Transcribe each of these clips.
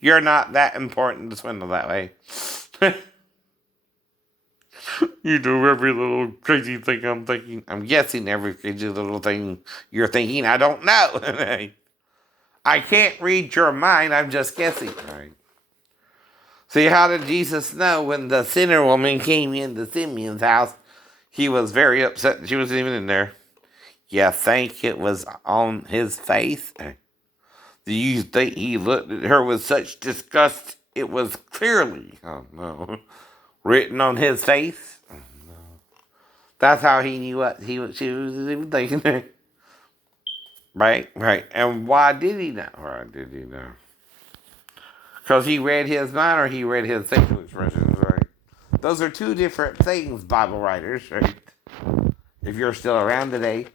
You're not that important to swindle that way. You do every little crazy thing I'm thinking. I'm guessing every crazy little thing you're thinking. I don't know. I can't read your mind. I'm just guessing. Right. See, how did Jesus know when the sinner woman came into Simeon's house? He was very upset that she wasn't even in there. You think it was on his face? Do you think he looked at her with such disgust? It was clearly, oh no, written on his face. Oh, no. That's how he knew what she was even thinking. Right. And why did he know? Why did he know? Because he read his mind or he read his facial expressions, right? Those are two different things, Bible writers, right? If you're still around today.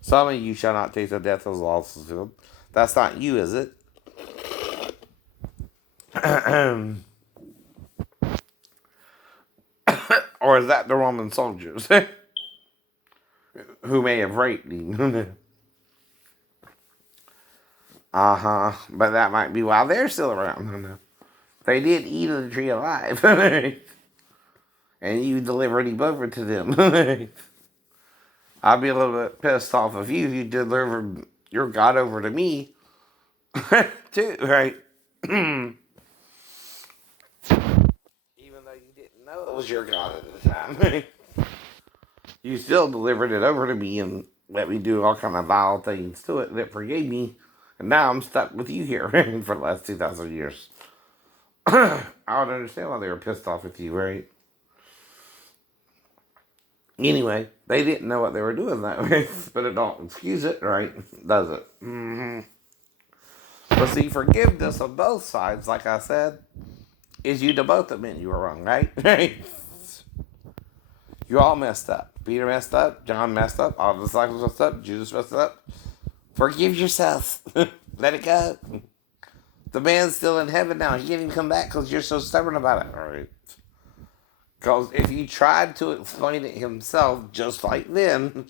Some of you shall not taste the death of the law fulfilled. That's not you, is it? Or is that the Roman soldiers who may have raped him? But that might be why they're still around. They did eat of the tree alive. And you delivered him over to them. I'd be a little bit pissed off if you delivered your God over to me. Too, right? Even though you didn't know it was your God at the time. You still delivered it over to me and let me do all kind of vile things to it that forgave me. And now I'm stuck with you here for the last 2,000 years. I would understand why they were pissed off with you, right? Anyway, they didn't know what they were doing that way, but it don't excuse it, right? Does it? Mm-hmm. But see, forgiveness on both sides, like I said, is you to both admit you were wrong, right? You all messed up. Peter messed up. John messed up. All the disciples messed up. Judas messed up. Forgive yourself. Let it go. The man's still in heaven now. He can't even come back because you're so stubborn about it. All right. Because if he tried to explain it himself, just like then,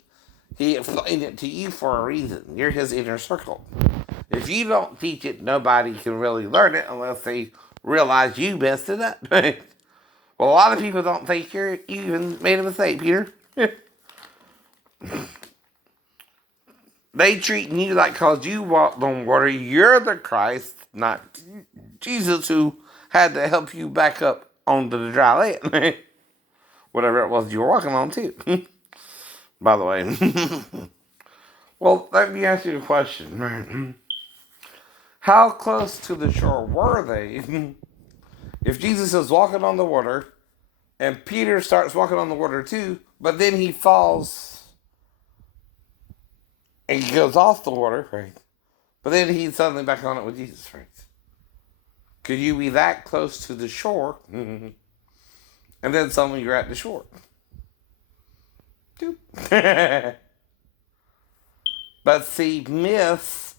he explained it to you for a reason. You're his inner circle. If you don't teach it, nobody can really learn it unless they realize you messed it up. Well, a lot of people don't think you even made a mistake, Peter. They treating you like because you walked on water, you're the Christ, not Jesus, who had to help you back up onto the dry land. Whatever it was you were walking on, too. By the way. Well, let me ask you a question. How close to the shore were they? If Jesus is walking on the water, and Peter starts walking on the water too, but then he falls and he goes off the water, right? But then he's suddenly back on it with Jesus, right? Could you be that close to the shore, and then suddenly you're at the shore? But see, myths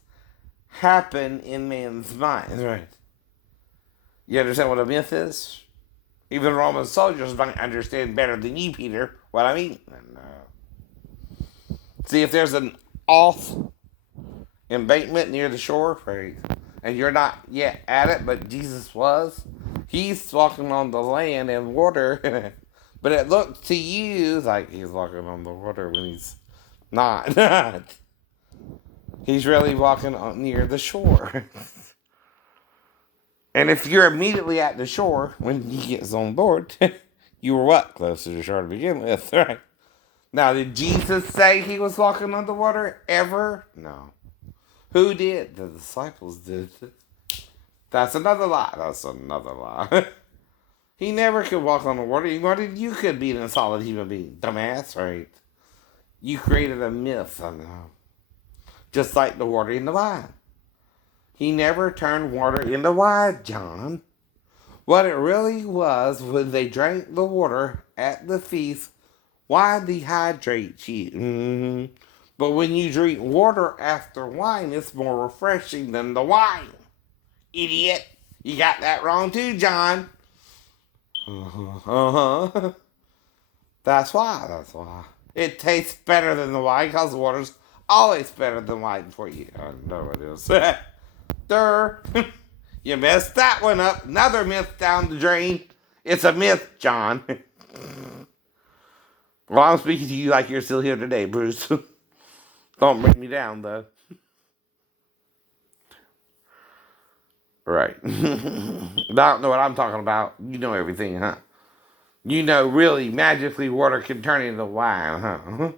happen in man's minds, right? You understand what a myth is? Even Roman soldiers might understand better than you, Peter, what I mean. See, if there's an off embankment near the shore, right, and you're not yet at it, but Jesus was, he's walking on the land and water, but it looks to you like he's walking on the water when he's not. He's really walking near the shore. And if you're immediately at the shore when he gets on board, you were what? Close to the shore to begin with, right? Now, did Jesus say he was walking on the water ever? No. Who did? The disciples did. That's another lie. He never could walk on the water. You could be a solid human being. Dumbass, right? You created a myth. I know. Just like the water in the wine. He never turned water into wine, John. What it really was when they drank the water at the feast, wine dehydrates you. Mm-hmm. But when you drink water after wine, it's more refreshing than the wine. Idiot. You got that wrong too, John. That's why. It tastes better than the wine because the water's always better than wine for you. I know it is. Sir, you messed that one up. Another myth down the drain. It's a myth, John. Well, I'm speaking to you like you're still here today, Bruce. Don't bring me down, though. Right. I don't know what I'm talking about. You know everything, huh? You know, really, magically, water can turn into wine, huh?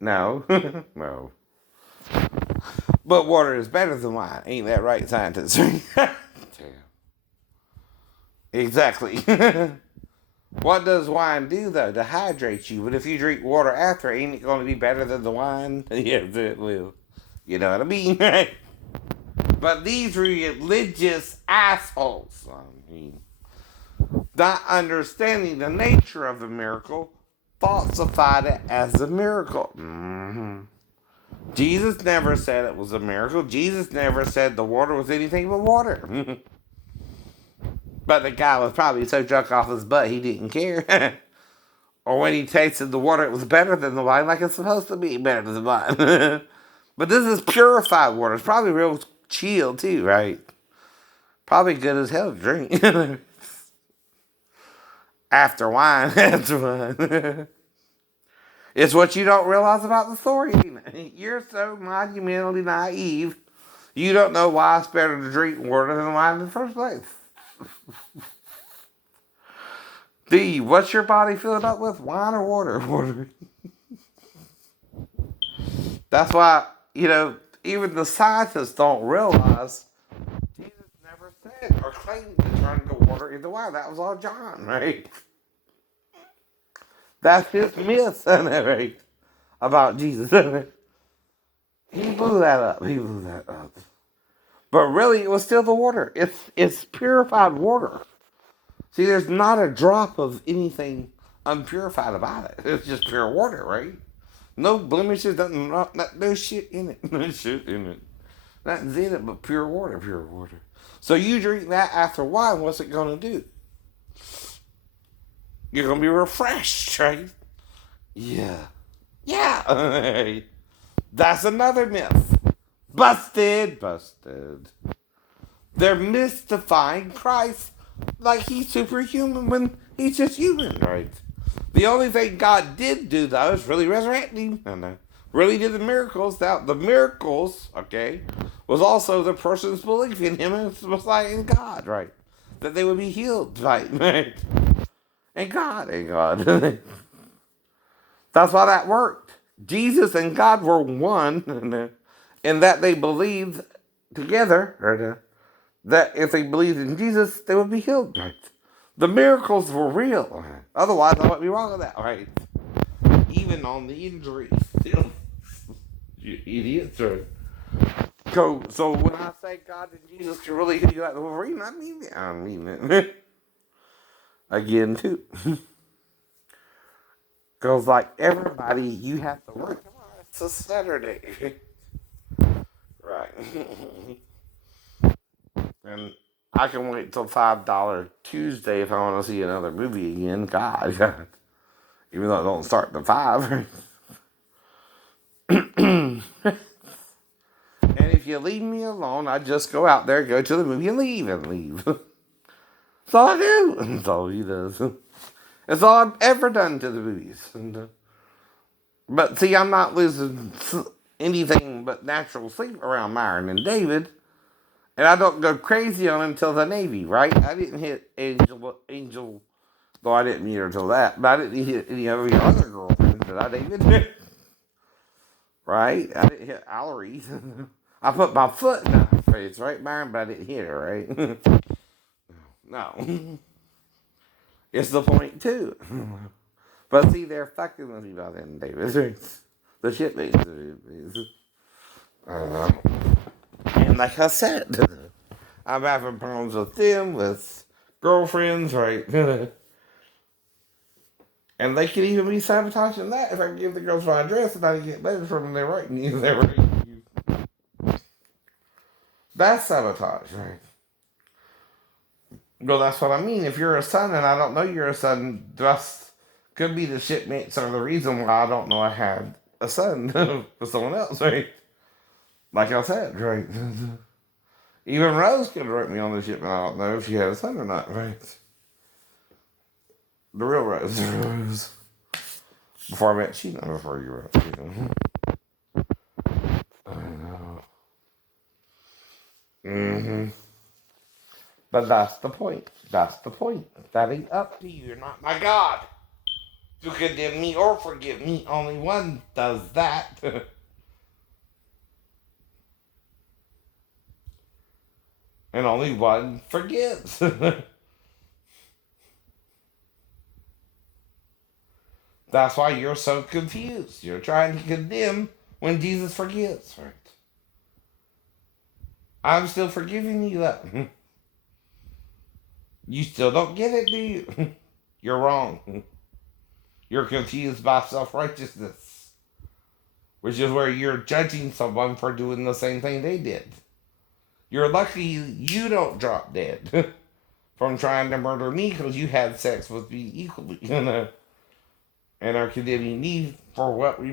No. No. But water is better than wine. Ain't that right, scientists? Exactly. What does wine do, though? To hydrate you. But if you drink water after, ain't it going to be better than the wine? Yes, it will. You know what I mean, right? But these religious assholes, I mean, not understanding the nature of the miracle, falsified it as a miracle. Jesus never said it was a miracle. Jesus never said the water was anything but water. But the guy was probably so drunk off his butt he didn't care. Or when he tasted the water, it was better than the wine, like it's supposed to be better than the wine. But this is purified water. It's probably real chill, too, right? Probably good as hell to drink. After wine, after wine. It's what you don't realize about the story. You're so monumentally naive. You don't know why it's better to drink water than wine in the first place. D, what's your body filling up with? Wine or water? Water. That's why, even the scientists don't realize Jesus never said or claimed to turn the water into wine. That was all John, right? That's his myth, right? About Jesus. He blew that up. He blew that up. But really, it was still the water. It's purified water. See, there's not a drop of anything unpurified about it. It's just pure water, right? No blemishes, nothing, no shit in it. No shit in it. Nothing's in it but pure water, pure water. So you drink that after wine, what's it going to do? You're going to be refreshed, right? Yeah. Yeah. That's another myth. Busted. Busted. They're mystifying Christ like he's superhuman when he's just human, right? The only thing God did do, though, is really resurrect him. And really did the miracles. Now, the miracles, okay, was also the person's belief in him as the Messiah and God, right? That they would be healed, right? And God. That's why that worked. Jesus and God were one, and that they believed together, right? That if they believed in Jesus, they would be healed, right? The miracles were real. Otherwise, I wouldn't be wrong with that, right? Even on the injury, still. You idiots, right? So when I say God and Jesus can really heal you like the Wolverine, I mean it. Again, too. Because like everybody, you have to work. Come on, it's a Saturday. Right. And I can wait till $5 Tuesday if I want to see another movie again. God. Even though it don't start at 5. And if you leave me alone, I just go out there, go to the movie, and leave. That's all I do. That's all he does. That's all I've ever done to the movies. But see, I'm not losing anything but natural sleep around Myron and David. And I don't go crazy on him until the Navy, right? I didn't hit Angel, though I didn't meet her until that. But I didn't hit any of your other girlfriends, did I, David? Right? I didn't hit Allery. I put my foot in her face, right, Myron? But I didn't hit her, right? No. It's the point, too. But see, they're fucking with me by then, David. The shit they do. And like I said, I'm having problems with them, with girlfriends, right? And they could even be sabotaging that if I can give the girls my address and I get letters from them, they're writing you. They're writing you. That's sabotage, right? Well, that's what I mean. If you're a son and I don't know you're a son, that's could be the shipmates are the reason why I don't know I had a son for someone else, right? Like I said, right? Even Rose could write me on the ship, and I don't know if she had a son or not, right? The real Rose. Rose. Before I met Sheena, before you wrote. I know. Mm-hmm. But that's the point. That's the point. That ain't up to you. You're not my God to condemn me or forgive me. Only one does that. And only one forgives. That's why you're so confused. You're trying to condemn when Jesus forgives, right? I'm still forgiving you that. You still don't get it, do you? You're wrong. You're confused by self-righteousness, which is where you're judging someone for doing the same thing they did. You're lucky you don't drop dead from trying to murder me because you had sex with me equally, and are condemning me for what we